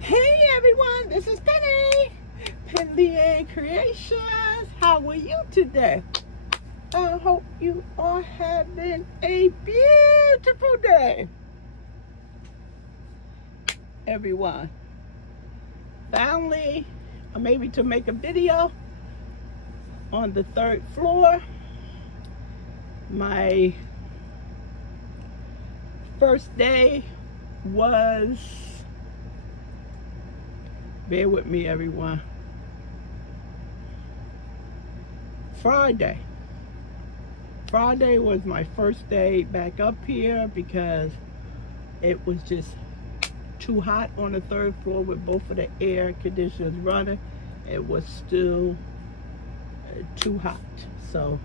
Hey everyone, this is Penny, Penley-Ann Creations. How are you today? I hope you are having a beautiful day. Everyone, finally, maybe to make a video on the 3rd floor. My first day was, bear with me everyone, Friday. Friday was my first day back up here because it was just too hot on the 3rd floor with both of the air conditioners running. It was still too hot. So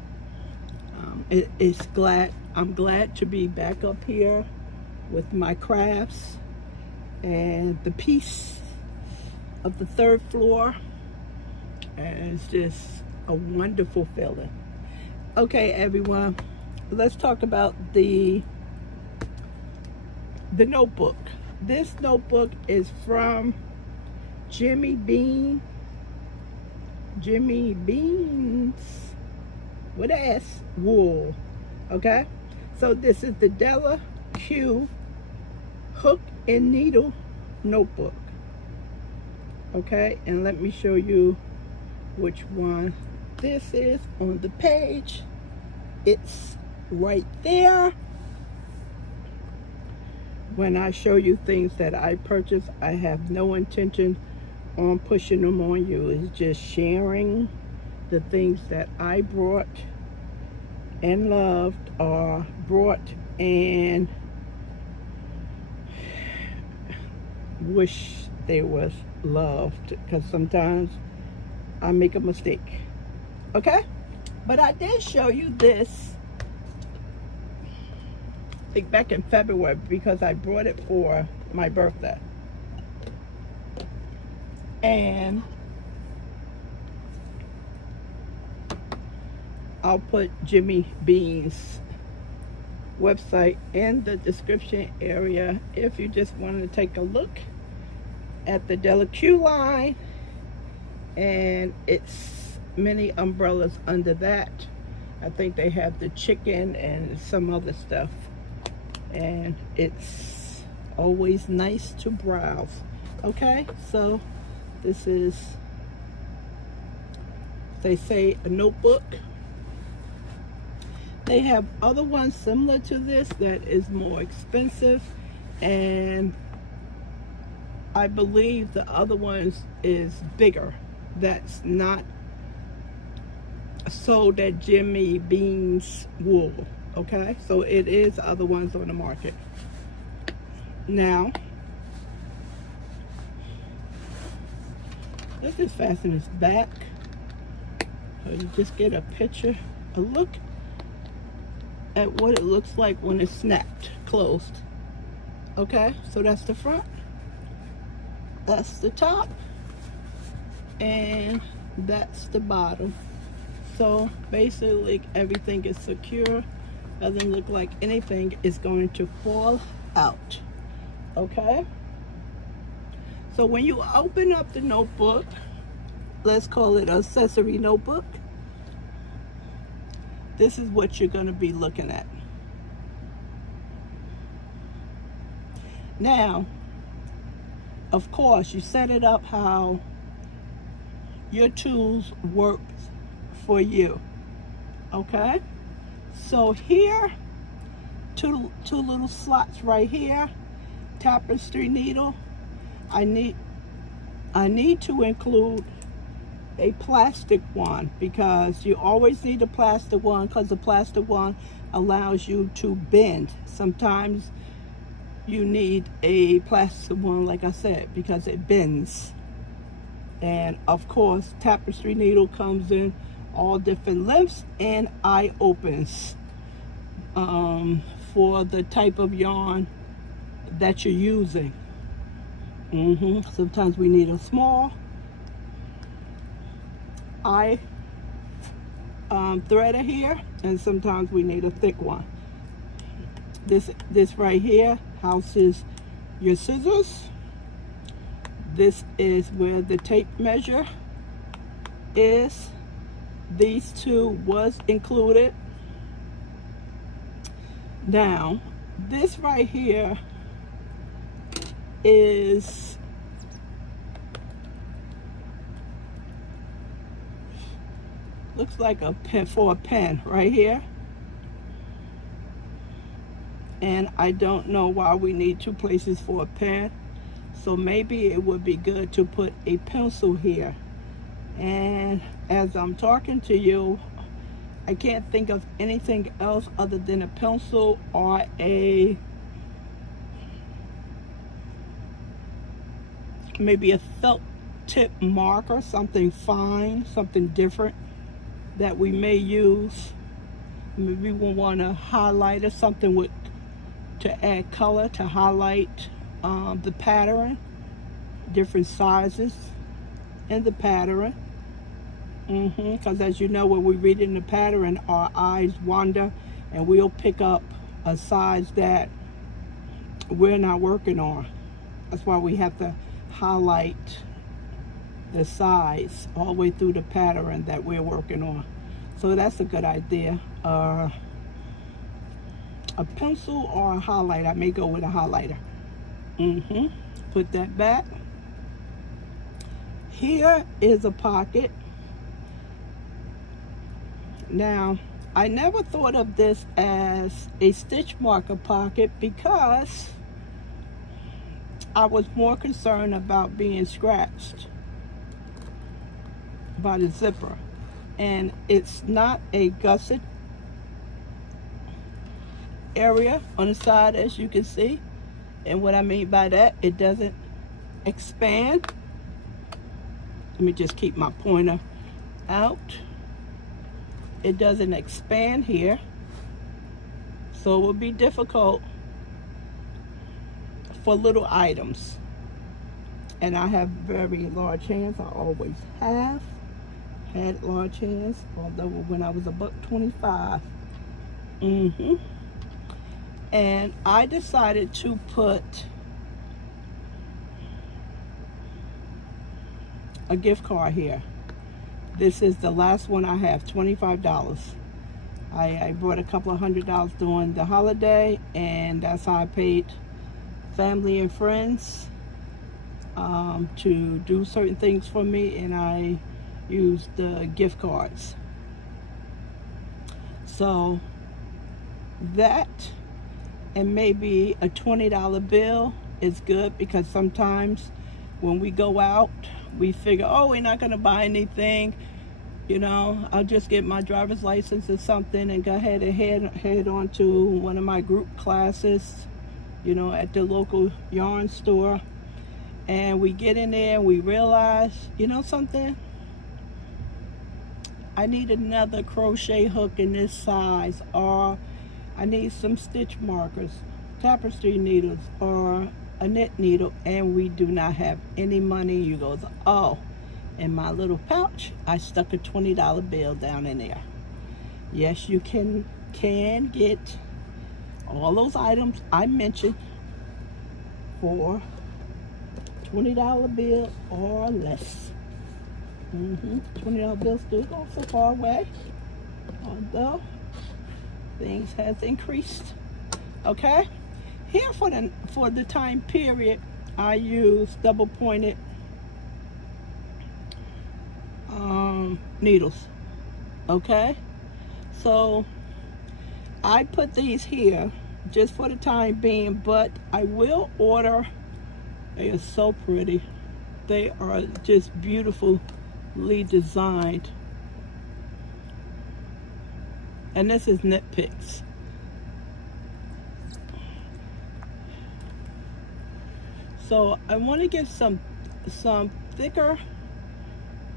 I'm glad to be back up here with my crafts and the peace of the 3rd floor, and it's just a wonderful feeling. Okay everyone, let's talk about the notebook. This notebook is from Jimmy Beans with an S wool. Okay, so this is the Della Q hook and needle notebook. Okay, and let me show you which one this is on the page. It's right there. When I show you things that I purchased, I have no intention on pushing them on you. It's just sharing the things that I brought and loved, or brought and wish they was loved, because sometimes I make a mistake. Okay, but I did show you this, I think back in February, because I brought it for my birthday. And I'll put Jimmy Beans website in the description area if you just wanted to take a look at the Della Q line, and it's many umbrellas under that. I think they have the chicken and some other stuff, and it's always nice to browse. Okay, so this is, they say, a notebook. They have other ones similar to this that is more expensive, and I believe the other ones is bigger. That's not sold at Jimmy Beans wool. Okay, so it is other ones on the market. Now, let's just fasten this back so you just get a picture, a look at what it looks like when it's snapped closed. Okay, so that's the front, that's the top, and that's the bottom. So basically everything is secure. Doesn't look like anything is going to fall out. Okay, so when you open up the notebook, let's call it accessory notebook, this is what you're going to be looking at. Now, of course, you set it up how your tools work for you. Okay, so here, two little slots right here, tapestry needle. I need to include a plastic one, because you always need a plastic one, because the plastic one allows you to bend. Sometimes you need a plastic one, like I said, because it bends. And of course, tapestry needle comes in all different lengths and eye opens for the type of yarn that you're using. Sometimes we need a small eye threader here, and sometimes we need a thick one. This right here houses your scissors. This is where the tape measure is. These two was included. Now, this right here is looks like a pen for a pen right here. And I don't know why we need two places for a pen. So maybe it would be good to put a pencil here. And as I'm talking to you, I can't think of anything else other than a pencil or a maybe a felt tip marker, something fine, something different that we may use. Maybe we want to highlight or something with to add color, to highlight the pattern, different sizes in the pattern. Because as you know, when we read in the pattern, our eyes wander and we'll pick up a size that we're not working on. That's why we have to highlight the size all the way through the pattern that we're working on. So that's a good idea. A pencil or a highlighter. I may go with a highlighter. Put that back. Here is a pocket. Now, I never thought of this as a stitch marker pocket because I was more concerned about being scratched by the zipper. And it's not a gusset area on the side, as you can see. And what I mean by that, it doesn't expand. Let me just keep my pointer out. It doesn't expand here, so it will be difficult for little items. And I have very large hands. I always have had large hands, although when I was $1.25. And I decided to put a gift card here. This is the last one I have, $25. I bought a couple of $100 during the holiday, and that's how I paid family and friends to do certain things for me, and I used the gift cards. So that and maybe a $20 bill is good, because sometimes when we go out, we figure, oh, we're not gonna buy anything, you know, I'll just get my driver's license or something and go ahead and head on to one of my group classes, you know, at the local yarn store. And we get in there and we realize, you know something, I need another crochet hook in this size, or I need some stitch markers, tapestry needles, or a knit needle, and we do not have any money. You go, oh, in my little pouch, I stuck a $20 bill down in there. Yes, you can get all those items I mentioned for $20 bill or less. $20 bills do go so far away, although things has increased. Okay, here for the time period, I use double pointed needles. Okay, so I put these here just for the time being, but I will order. They are so pretty. They are just beautifully designed. And this is Knit Picks. So I want to get some thicker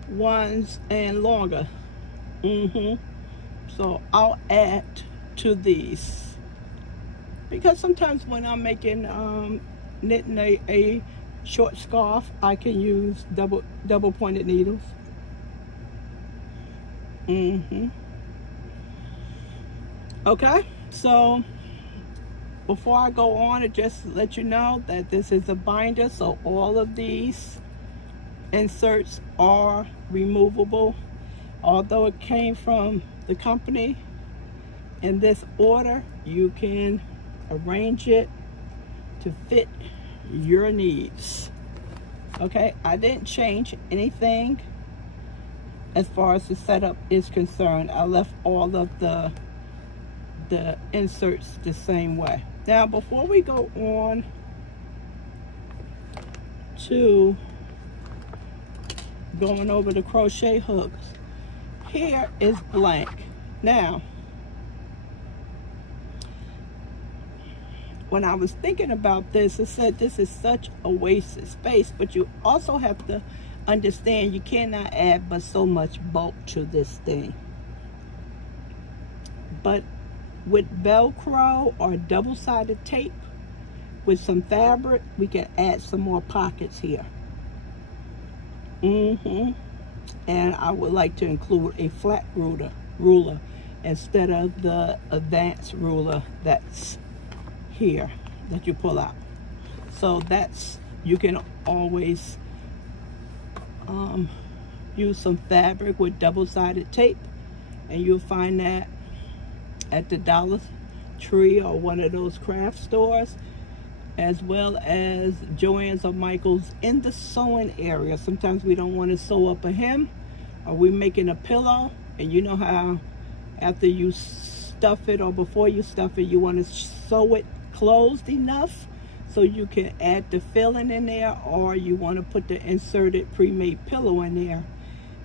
ones and longer. So I'll add to these, because sometimes when I'm making knitting a short scarf, I can use double pointed needles. Okay, so before I go on, to just let you know that this is a binder, so all of these inserts are removable. Although it came from the company in this order, you can arrange it to fit your needs. Okay, I didn't change anything as far as the setup is concerned. I left all of the inserts the same way. Now, before we go on to going over the crochet hooks, here is blank. Now, when I was thinking about this, I said this is such a waste of space, but you also have to understand you cannot add but so much bulk to this thing. But with Velcro or double-sided tape with some fabric, we can add some more pockets here. And I would like to include a flat ruler instead of the advanced ruler that's here that you pull out. So that's, you can always use some fabric with double-sided tape, and you'll find that at the Dollar Tree or one of those craft stores, as well as Joann's or Michael's in the sewing area. Sometimes we don't want to sew up a hem, or we're making a pillow, and you know how after you stuff it or before you stuff it, you want to sew it closed enough so you can add the filling in there, or you want to put the inserted pre-made pillow in there.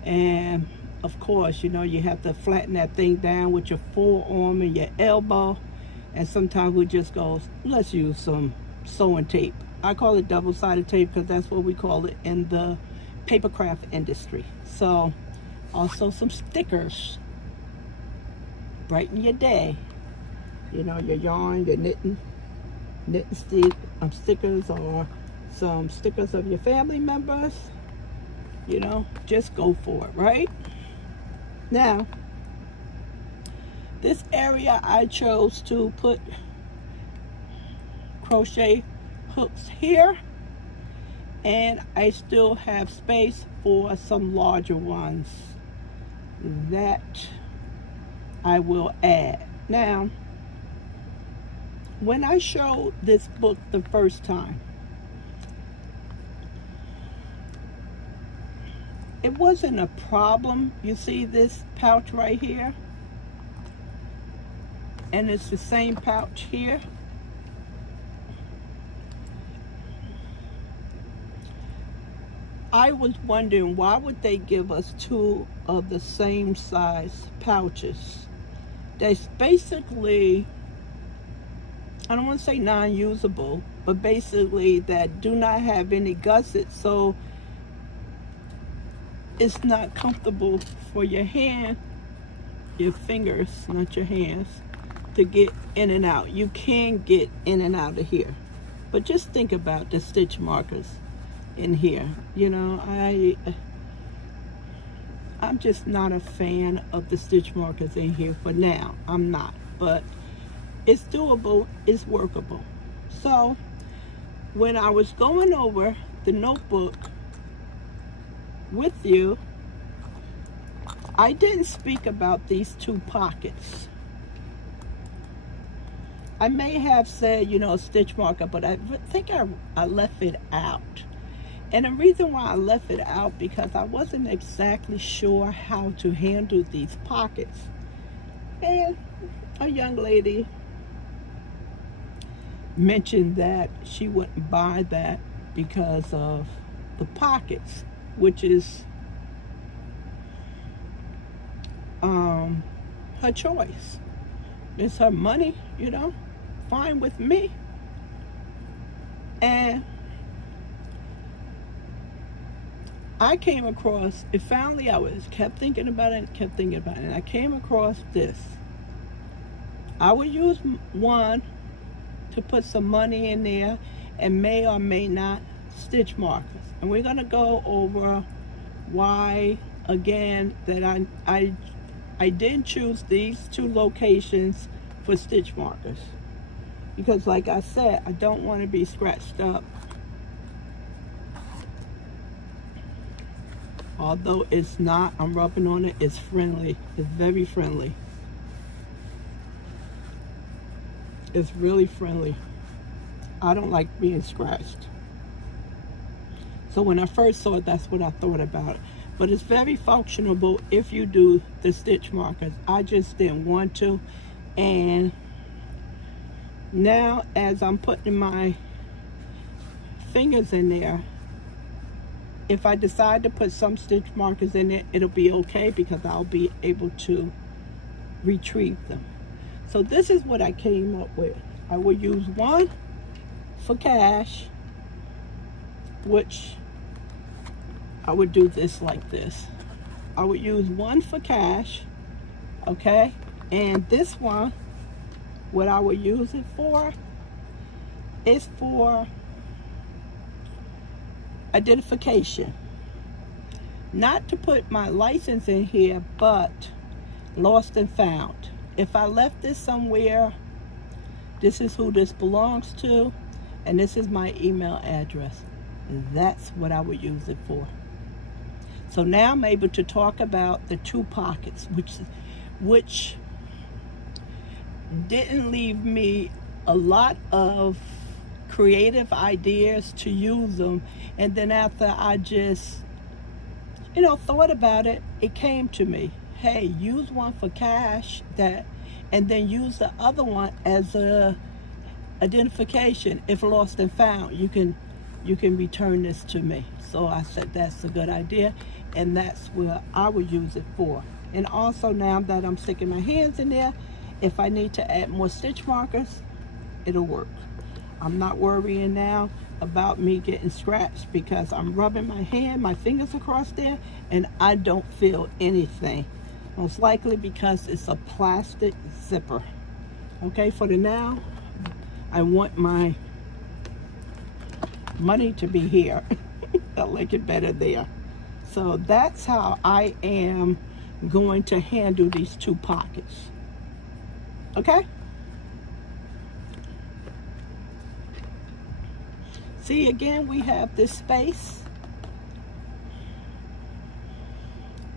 And of course, you know, you have to flatten that thing down with your forearm and your elbow. And sometimes we just go, let's use some sewing tape. I call it double-sided tape because that's what we call it in the paper craft industry. So also some stickers. Brighten your day. You know, your yarn, your knitting stickers, or some stickers of your family members. You know, just go for it, right? Now, this area I chose to put crochet hooks here, and I still have space for some larger ones that I will add. Now, when I showed this book the first time, it wasn't a problem. You see this pouch right here? And it's the same pouch here. I was wondering, why would they give us two of the same size pouches? That's basically, I don't want to say non-usable, but basically that do not have any gussets, so it's not comfortable for your hand, your fingers, not your hands, to get in and out. You can get in and out of here, but just think about the stitch markers in here. You know, I'm just not a fan of the stitch markers in here for now. I'm not, but it's doable, it's workable. So when I was going over the notebook with you, I didn't speak about these two pockets. I may have said, you know, a stitch marker, but I think I left it out. And the reason why I left it out, because I wasn't exactly sure how to handle these pockets. And a young lady mentioned that she wouldn't buy that because of the pockets, which is her choice. It's her money, you know, fine with me. And I came across it. Finally, I kept thinking about it, and I came across this. I would use one to put some money in there, and may or may not stitch markers. And we're gonna go over why, again, that I didn't choose these two locations for stitch markers, because like I said, I don't want to be scratched up Although it's not, I'm rubbing on it, it's friendly. It's very friendly. It's really friendly. I don't like being scratched. So when I first saw it, that's what I thought about it. But it's very functional if you do the stitch markers. I just didn't want to. And now as I'm putting my fingers in there, if I decide to put some stitch markers in it, it'll be okay because I'll be able to retrieve them. So this is what I came up with. I will use one for cash, which I would do this like this. I would use one for cash, okay? And this one, what I would use it for is for identification. Not to put my license in here, but lost and found. If I left this somewhere, this is who this belongs to, and this is my email address. That's what I would use it for. So now I'm able to talk about the 2 pockets, which didn't leave me a lot of creative ideas to use them. And then after I just, you know, thought about it, it came to me. Hey, use one for cash, and then use the other one as a identification. If lost and found, you can return this to me. So I said that's a good idea, and that's what I would use it for. And also now that I'm sticking my hands in there, if I need to add more stitch markers, it'll work. I'm not worrying now about me getting scratched because I'm rubbing my fingers across there, and I don't feel anything. Most likely because it's a plastic zipper. Okay, for the now, I want my money to be here. I like it better there. So that's how I am going to handle these 2 pockets. Okay? See, again, we have this space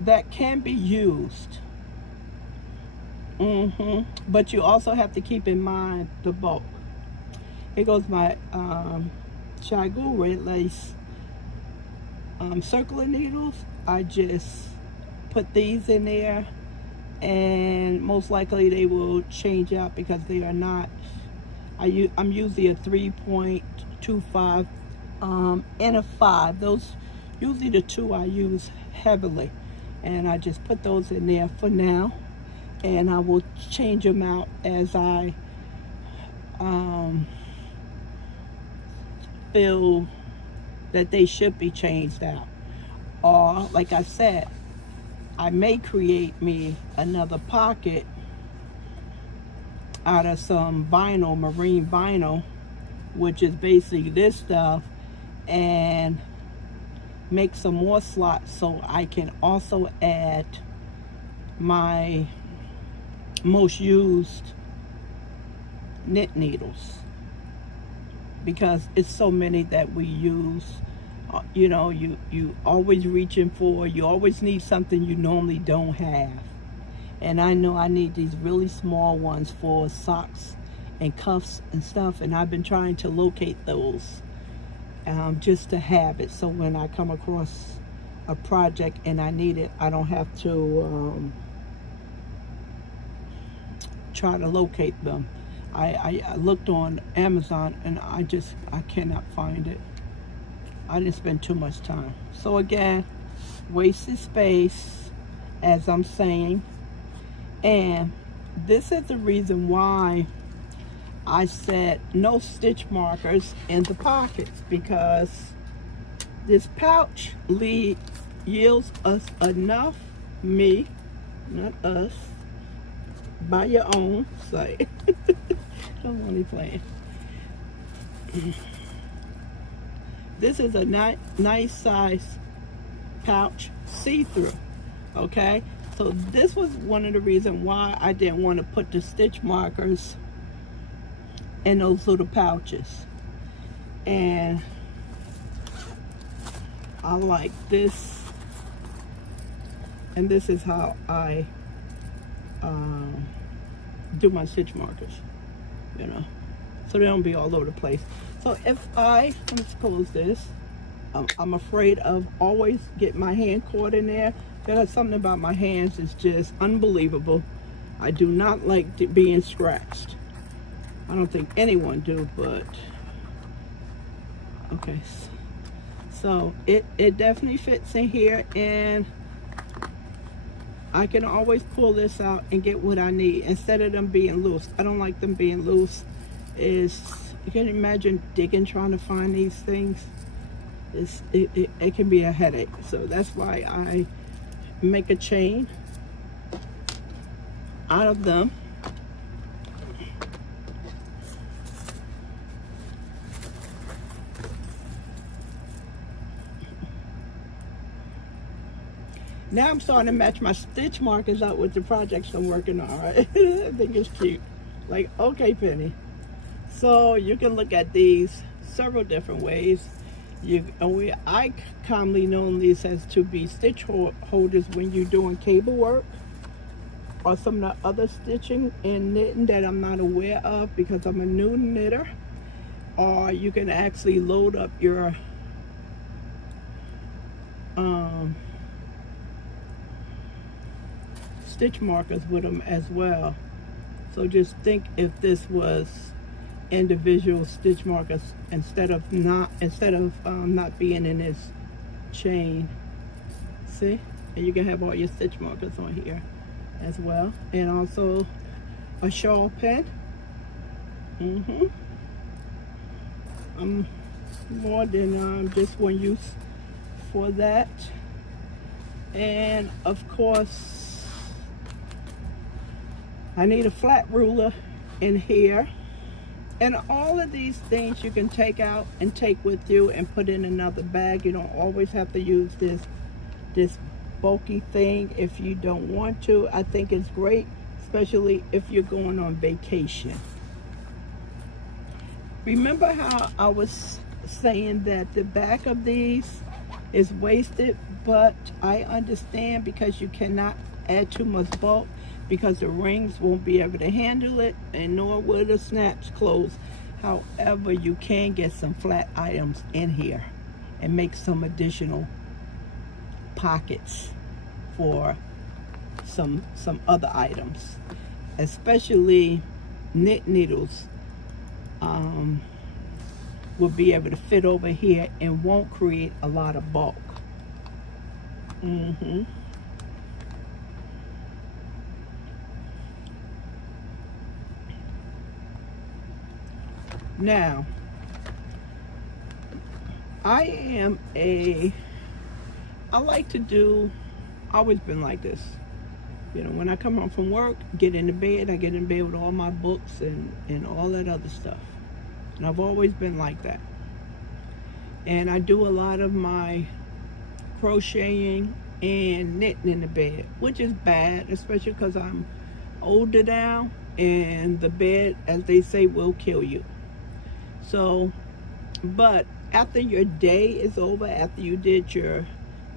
that can be used. But you also have to keep in mind the bulk. Here goes my Shigul red lace circular needles. I just put these in there, and most likely they will change out because they are not. I'm using a 3.25 and a 5. Those usually the 2 I use heavily, and I just put those in there for now, and I will change them out as I feel that they should be changed out. Or like I said, I may create me another pocket out of some vinyl, marine vinyl, which is basically this stuff, and make some more slots so I can also add my most used knit needles, because it's so many that we use. You know, you always reaching for, you always need something you normally don't have. And I know I need these really small ones for socks and cuffs and stuff, and I've been trying to locate those just to have it, so when I come across a project and I need it, I don't have to try to locate them. I looked on Amazon and I cannot find it. I didn't spend too much time. So again, wasted space, as I'm saying. And this is the reason why I said no stitch markers in the pockets, because this pouch yields us enough, me, not us, buy your own, say. Don't want any playing. This is a nice size pouch, see-through, okay? So this was one of the reasons why I didn't want to put the stitch markers in those little pouches. And I like this And this is how I do my stitch markers, you know, so they don't be all over the place. So if let's close this. I'm afraid of always getting my hand caught in there, because something about my hands is just unbelievable. I do not like being scratched. I don't think anyone do, but okay. So it definitely fits in here, and I can always pull this out and get what I need instead of them being loose. I don't like them being loose. You can imagine digging trying to find these things. It can be a headache. So that's why I make a chain out of them. Now I'm starting to match my stitch markers out with the projects I'm working on. I think it's cute. Like, okay, Penny. So you can look at these several different ways. I commonly know these as to be stitch holders when you're doing cable work, or some of the other stitching and knitting that I'm not aware of because I'm a new knitter. Or you can actually load up your stitch markers with them as well. So just think if this was individual stitch markers instead of not being in this chain. See, and you can have all your stitch markers on here as well, and also a shawl pin. I'm more than just one use for that. And of course I need a flat ruler in here. And all of these things you can take out and take with you and put in another bag. You don't always have to use this bulky thing if you don't want to. I think it's great, especially if you're going on vacation. Remember how I was saying that the back of these is wasted, but I understand because you cannot add too much bulk, because the rings won't be able to handle it, and nor will the snaps close. However, you can get some flat items in here and make some additional pockets for some other items, especially knit needles will be able to fit over here and won't create a lot of bulk. Now, I like to do, always been like this. You know, when I come home from work, get into bed, I get in bed with all my books and all that other stuff. And I've always been like that. And I do a lot of my crocheting and knitting in the bed, which is bad, especially because I'm older now, and the bed, as they say, will kill you. So, but after your day is over, after you did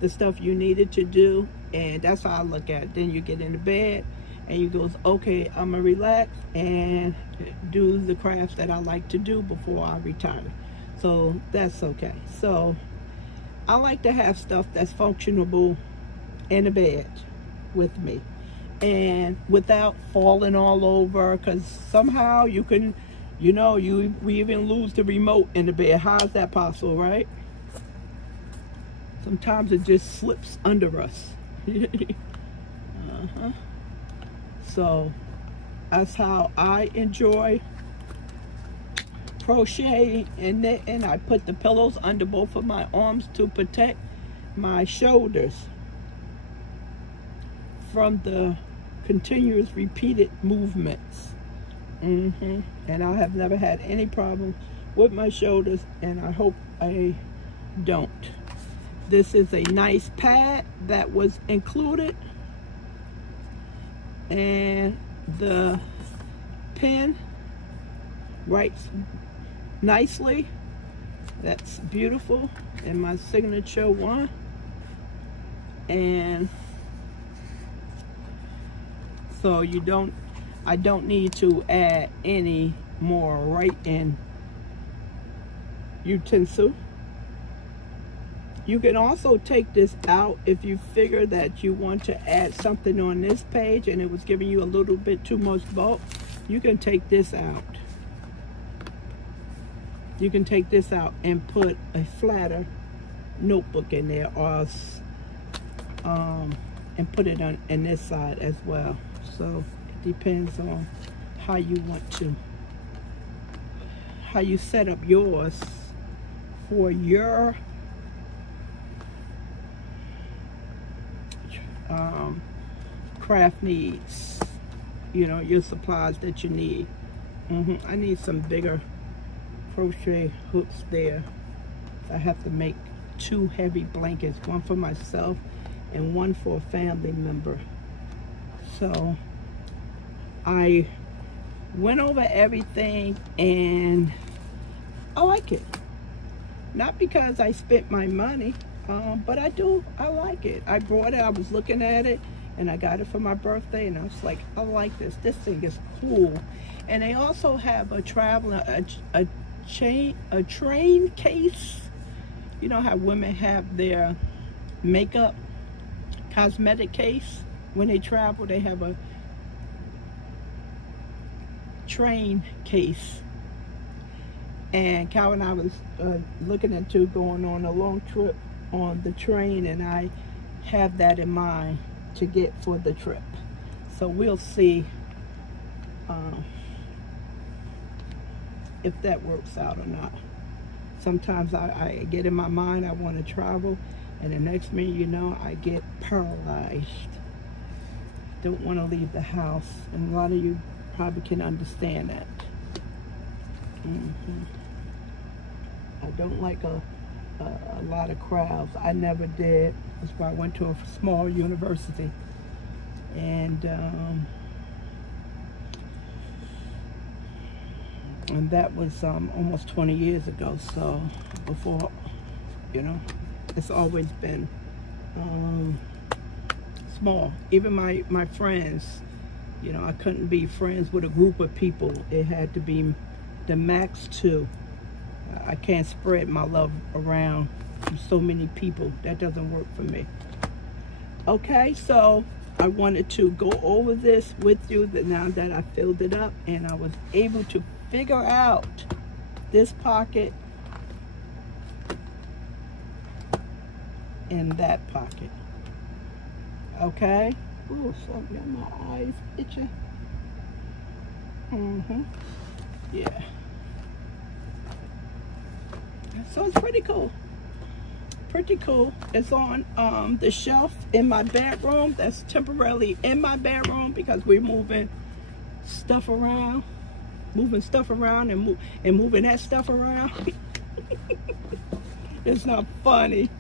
the stuff you needed to do, and that's how I look at it, then you get into bed and you go, okay, I'm gonna relax and do the crafts that I like to do before I retire. So that's okay. So I like to have stuff that's functionable in the bed with me, and without falling all over, because somehow you can, you know, we even lose the remote in the bed. How is that possible, right? Sometimes it just slips under us. So that's how I enjoy crochet and knitting. I put the pillows under both of my arms to protect my shoulders from the continuous repeated movements. And I have never had any problem with my shoulders, and I hope I don't. This is a nice pad that was included, and the pen writes nicely. That's beautiful, and my signature one. And So I don't need to add any more writing utensil. You can also take this out if you figure that you want to add something on this page and it was giving you a little bit too much bulk. You can take this out. You can take this out and put a flatter notebook in there, or and put it on in this side as well. So it depends on how you want to, how you set up yours for your craft needs, you know, your supplies that you need. I need some bigger crochet hooks there. I have to make 2 heavy blankets, one for myself and one for a family member. So I went over everything and I like it. Not because I spent my money, but I like it. I brought it, I was looking at it, and I got it for my birthday, and I was like, I like this. This thing is cool. And they also have a train case. You know how women have their makeup cosmetic case when they travel? They have a train case. And Cal and I was looking into going on a long trip on the train, and I have that in mind to get for the trip. So we'll see if that works out or not. Sometimes I get in my mind I want to travel, and the next minute, you know, I get paralyzed. Don't want to leave the house, and a lot of you probably can understand that. I don't like a lot of crowds. I never did. That's why I went to a small university, and that was almost 20 years ago. So before, you know, it's always been small. Even my friends, you know, I couldn't be friends with a group of people. It had to be the max 2. I can't spread my love around so many people. That doesn't work for me. Okay, so I wanted to go over this with you now that I filled it up, and I was able to figure out this pocket and that pocket. Okay. Oh, something got my eyes itching. Yeah. So it's pretty cool. Pretty cool. It's on the shelf in my bedroom. That's temporarily in my bedroom because we're moving stuff around. Moving stuff around and moving that stuff around. It's not funny.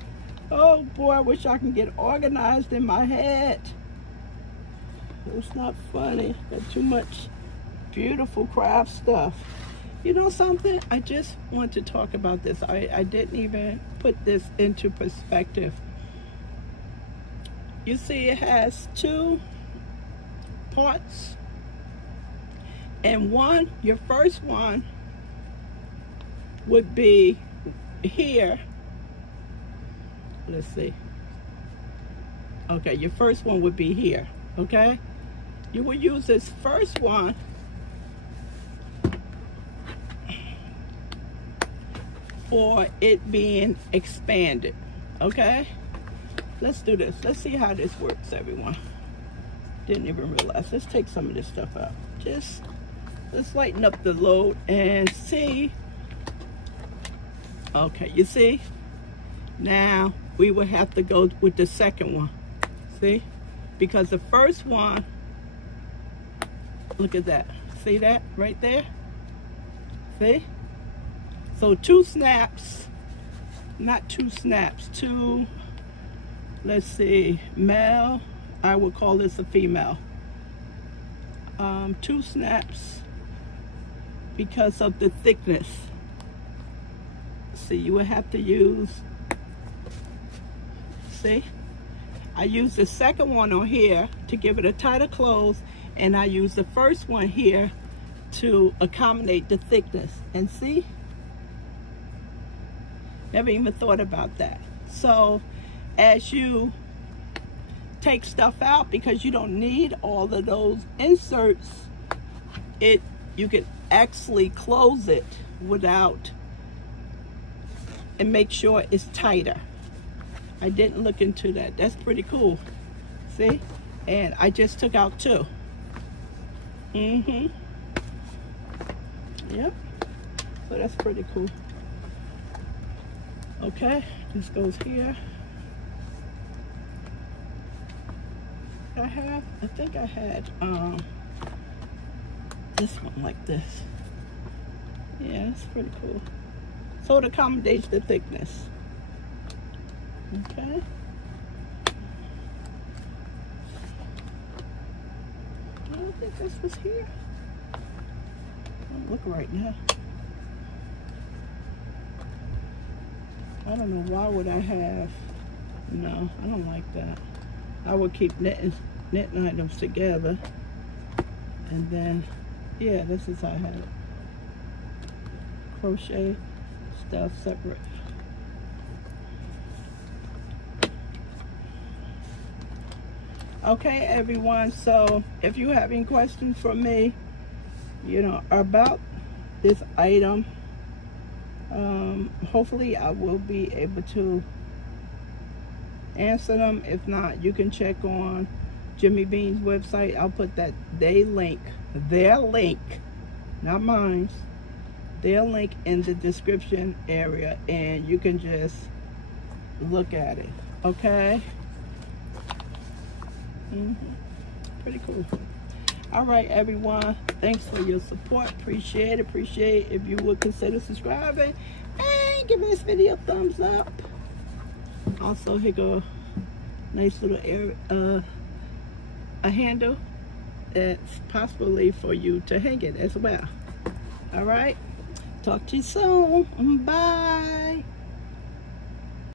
Oh boy, I wish I can get organized in my head. It's not funny. Got too much beautiful craft stuff. You know something? I just want to talk about this. I didn't even put this into perspective. You see it has 2 parts. And your first one would be here. Let's see. Okay, your first one would be here, okay? You would use this first one for it being expanded, okay? Let's do this. Let's see how this works, everyone. Didn't even realize. Let's take some of this stuff out. Just, let's lighten up the load and see. Okay, you see? Now, we would have to go with the second one. See? Because the first one, look at that. See that right there? See? So 2 snaps, not 2 snaps, 2, let's see, male, I would call this a female. 2 snaps because of the thickness. See, you would have to use, see? I used the second one on here to give it a tighter close, And I use the first one here to accommodate the thickness. And see? Never even thought about that. So as you take stuff out, because you don't need all of those inserts, you can actually close it without, and make sure it's tighter. I didn't look into that. That's pretty cool. See? And I just took out 2. Yep. So that's pretty cool. Okay, this goes here. I think I had this one like this. Yeah, it's pretty cool. So it accommodates the thickness. Okay. I don't think this was here. Don't look right now. I don't know, why would I have, no, I don't like that. I would keep knitting items together. And then, yeah, this is how I have it. Crochet stuff separate. Okay, everyone, so if you have any questions for me, you know, about this item, hopefully I will be able to answer them. If not, you can check on Jimmy Bean's website. I'll put that their link, not mine, their link in the description area, and you can just look at it. Okay. Pretty cool. All right, everyone, thanks for your support. Appreciate if you would consider subscribing and giving this video a thumbs up. Also, here go nice little area, a handle that's possibly for you to hang it as well. All right, talk to you soon. Bye.